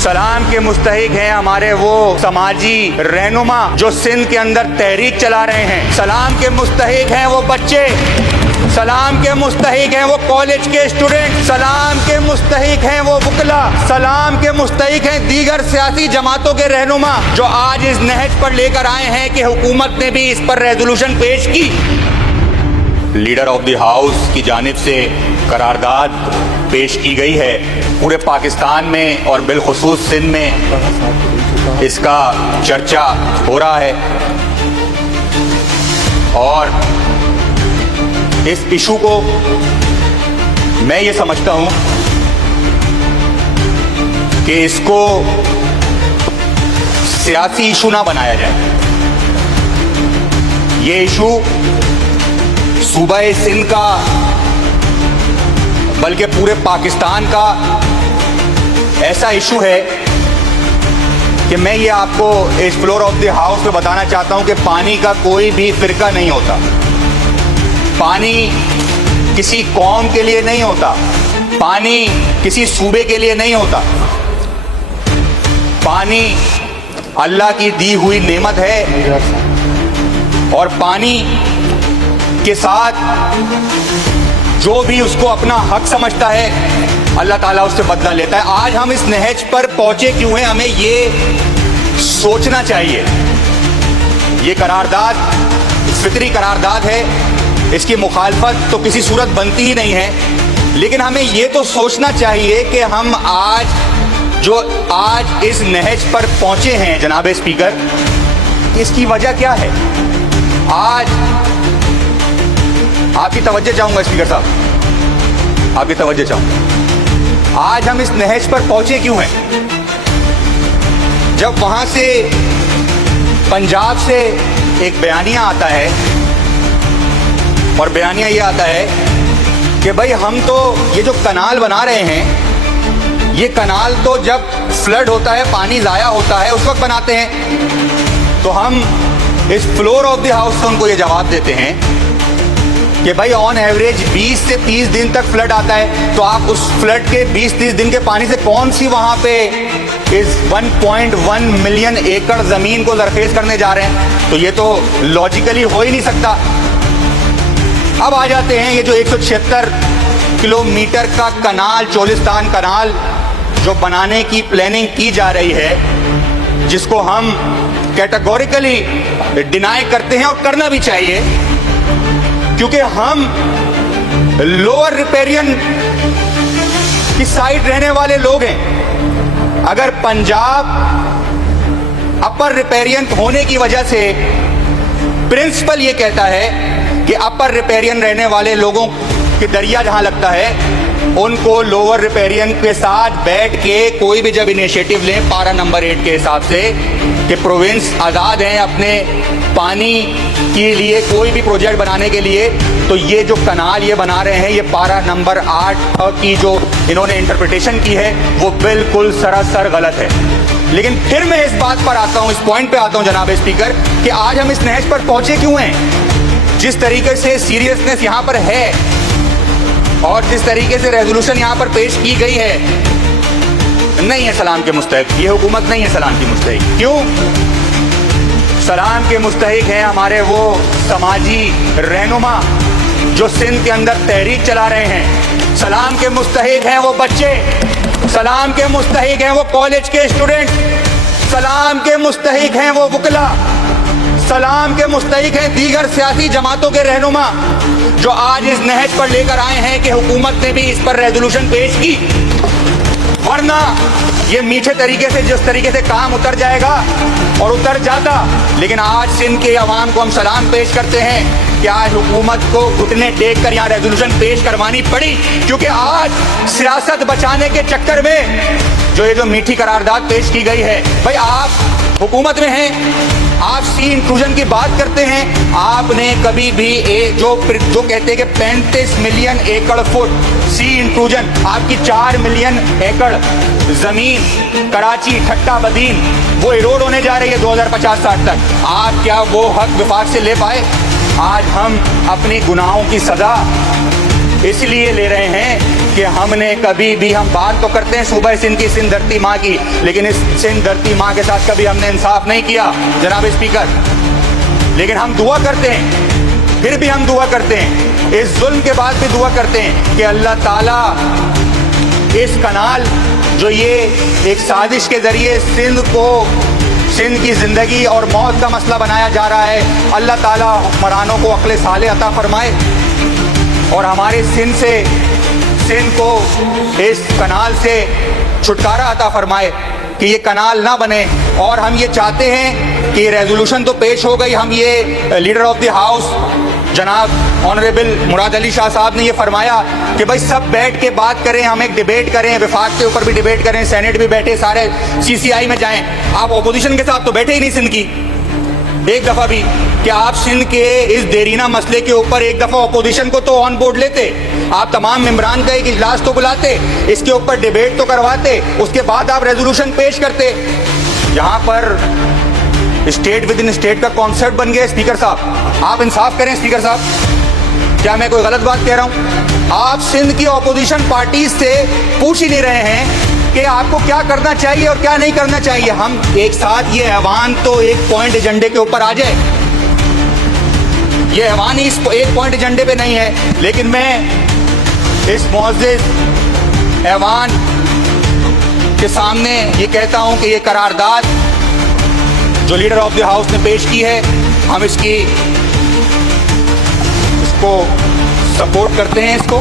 सलाम के मुस्तहिक हैं हमारे वो समाजी रहनुमा जो सिंध के अंदर तहरीक चला रहे हैं। सलाम के मुस्तहिक हैं वो बच्चे, सलाम के मुस्तहिक हैं वो कॉलेज के स्टूडेंट, सलाम के मुस्तहिक हैं वो वकला, सलाम के मुस्तहिक हैं दीगर सियासी जमातों के रहनुमा जो आज इस नहज पर लेकर आए हैं कि हुकूमत ने भी इस पर रेजोल्यूशन पेश की। लीडर ऑफ द हाउस की जानिब से करारदाद पेश की गई है। पूरे पाकिस्तान में और बिलखुसूस सिंध में इसका चर्चा हो रहा है और इस इशू को मैं ये समझता हूं कि इसको सियासी इशू ना बनाया जाए। ये इशू सूबा सिंध का बल्कि पूरे पाकिस्तान का ऐसा इशू है कि मैं ये आपको इस फ्लोर ऑफ द हाउस पे बताना चाहता हूं कि पानी का कोई भी फिरका नहीं होता, पानी किसी कौम के लिए नहीं होता, पानी किसी सूबे के लिए नहीं होता। पानी अल्लाह की दी हुई नेमत है और पानी के साथ जो भी उसको अपना हक समझता है अल्लाह ताला उससे बदला लेता है। आज हम इस नहज पर पहुंचे क्यों हैं, हमें ये सोचना चाहिए। ये करारदाद फितरी करारदाद है, इसकी मुखालफत तो किसी सूरत बनती ही नहीं है, लेकिन हमें ये तो सोचना चाहिए कि हम आज इस नहज पर पहुंचे हैं जनाब स्पीकर, इसकी वजह क्या है। आज आपकी तवज्जो चाहूंगा स्पीकर साहब, आपकी तवज्जो चाहूंगा। आज हम इस नहज पर पहुंचे क्यों हैं? जब वहां से पंजाब से एक बयानिया आता है और बयानिया ये आता है कि भाई हम तो ये जो कनाल बना रहे हैं, ये कनाल तो जब फ्लड होता है, पानी ज़ाया होता है, उस वक्त बनाते हैं। तो हम इस फ्लोर ऑफ द हाउस से उनको ये जवाब देते हैं कि भाई ऑन एवरेज 20 से 30 दिन तक फ्लड आता है, तो आप उस फ्लड के 20-30 दिन के पानी से कौन सी वहाँ पे इस 1.1 मिलियन एकड़ ज़मीन को ज़रखेज़ करने जा रहे हैं। तो ये तो लॉजिकली हो ही नहीं सकता। अब आ जाते हैं ये जो 176 किलोमीटर का कनाल, चोलिस्तान कनाल जो बनाने की प्लानिंग की जा रही है, जिसको हम कैटेगोरिकली डिनाई करते हैं और करना भी चाहिए, क्योंकि हम लोअर रिपेरियन की साइड रहने वाले लोग हैं। अगर पंजाब अपर रिपेरियन होने की वजह से प्रिंसिपल ये कहता है कि अपर रिपेरियन रहने वाले लोगों के दरिया जहां लगता है, उनको लोअर रिपेरियन के साथ बैठ के कोई भी जब इनिशिएटिव लें पारा नंबर 8 के हिसाब से कि प्रोविंस आज़ाद हैं अपने पानी के लिए कोई भी प्रोजेक्ट बनाने के लिए, तो ये जो कनाल ये बना रहे हैं, ये पारा नंबर 8 की जो इन्होंने इंटरप्रिटेशन की है वो बिल्कुल सरासर गलत है। लेकिन फिर मैं इस बात पर आता हूँ, इस पॉइंट पे आता हूँ जनाब स्पीकर, कि आज हम इस नहज पर पहुंचे क्यों हैं। जिस तरीके से सीरियसनेस यहाँ पर है और जिस तरीके से रेजोल्यूशन यहाँ पर पेश की गई है, नहीं है सलाम के मुस्तहिक, ये हुकूमत नहीं है सलाम की मुस्तहिक। क्यों? सलाम के मुस्तहिक हैं हमारे वो समाजी रहनुमा जो सिंध के अंदर तहरीक चला रहे हैं। सलाम के मुस्तहिक हैं वो बच्चे, सलाम के मुस्तहिक हैं वो कॉलेज के स्टूडेंट, सलाम के मुस्तहिक हैं वो वकला, सलाम के मुस्तहिक हैं दीगर सियासी जमातों के रहनुमा जो आज इस नहज पर लेकर आए हैं कि हुकूमत ने भी इस पर रेजोल्यूशन पेश की। वरना ये मीठे तरीके से जिस तरीके से काम उतर जाएगा और उतर जाता, लेकिन आज सिंध के अवाम को हम सलाम पेश करते हैं कि आज हुकूमत को घुटने टेक कर यहाँ रेजोल्यूशन पेश करवानी पड़ी, क्योंकि आज सियासत बचाने के चक्कर में जो मीठी करारदाद पेश की गई है। भाई आप हुकूमत में हैं, आप सी इंक्लूजन की बात करते हैं, आपने कभी भी जो कहते हैं कि 35 मिलियन एकड़ फुट सी इंक्लूजन, आपकी 4 मिलियन एकड़ जमीन कराची ठट्टा बदीन वो इरोड होने जा रही है 2050-60 तक। आप क्या वो हक विफाक से ले पाए? आज हम अपनी गुनाहों की सजा इसलिए ले रहे हैं कि हमने कभी भी, हम बात तो करते हैं सुबह सिंध की, सिंध धरती माँ की, लेकिन इस सिंध धरती माँ के साथ कभी हमने इंसाफ नहीं किया जनाब स्पीकर। लेकिन हम दुआ करते हैं, फिर भी हम दुआ करते हैं, इस जुल्म के बाद भी दुआ करते हैं कि अल्लाह ताला इस कनाल, जो ये एक साजिश के जरिए सिंध की ज़िंदगी और मौत का मसला बनाया जा रहा है, अल्लाह ताला हुक्मरानों को अक्ल साले अता फरमाए और हमारे सिंध को इस कनाल से छुटकारा अता फरमाए कि ये कनाल ना बने। और हम ये चाहते हैं कि रेजोल्यूशन तो पेश हो गई, हम ये लीडर ऑफ द हाउस जनाब ऑनरेबल मुराद अली शाह साहब ने ये फरमाया कि भाई सब बैठ के बात करें, हम एक डिबेट करें, विफाक के ऊपर भी डिबेट करें, सेनेट भी बैठे, सारे CCI में जाएं। आप अपोजिशन के साथ तो बैठे ही नहीं सिंध की एक दफ़ा भी, कि आप सिंध के इस देरीना मसले के ऊपर एक दफ़ा अपोजिशन को तो ऑन बोर्ड लेते, आप तमाम मेंबरान का एक इजलास तो बुलाते, इसके ऊपर डिबेट तो करवाते, उसके बाद आप रेजोल्यूशन पेश करते। यहाँ पर स्टेट विद इन स्टेट का कॉन्सेप्ट बन गया। स्पीकर साहब आप इंसाफ करें। स्पीकर साहब क्या मैं कोई गलत बात कह रहा हूँ? आप सिंध की अपोजिशन पार्टी से पूछ ही नहीं रहे हैं कि आपको क्या करना चाहिए और क्या नहीं करना चाहिए। हम एक साथ ये ऐवान तो एक पॉइंट एजेंडे के ऊपर आ जाए, ये ऐवान ही इस एक पॉइंट एजेंडे पे नहीं है, लेकिन मैं इस मुअज़्ज़िज़ ऐवान के सामने ये कहता हूँ कि ये करारदाद जो लीडर ऑफ द हाउस ने पेश की है, हम इसको सपोर्ट करते हैं इसको।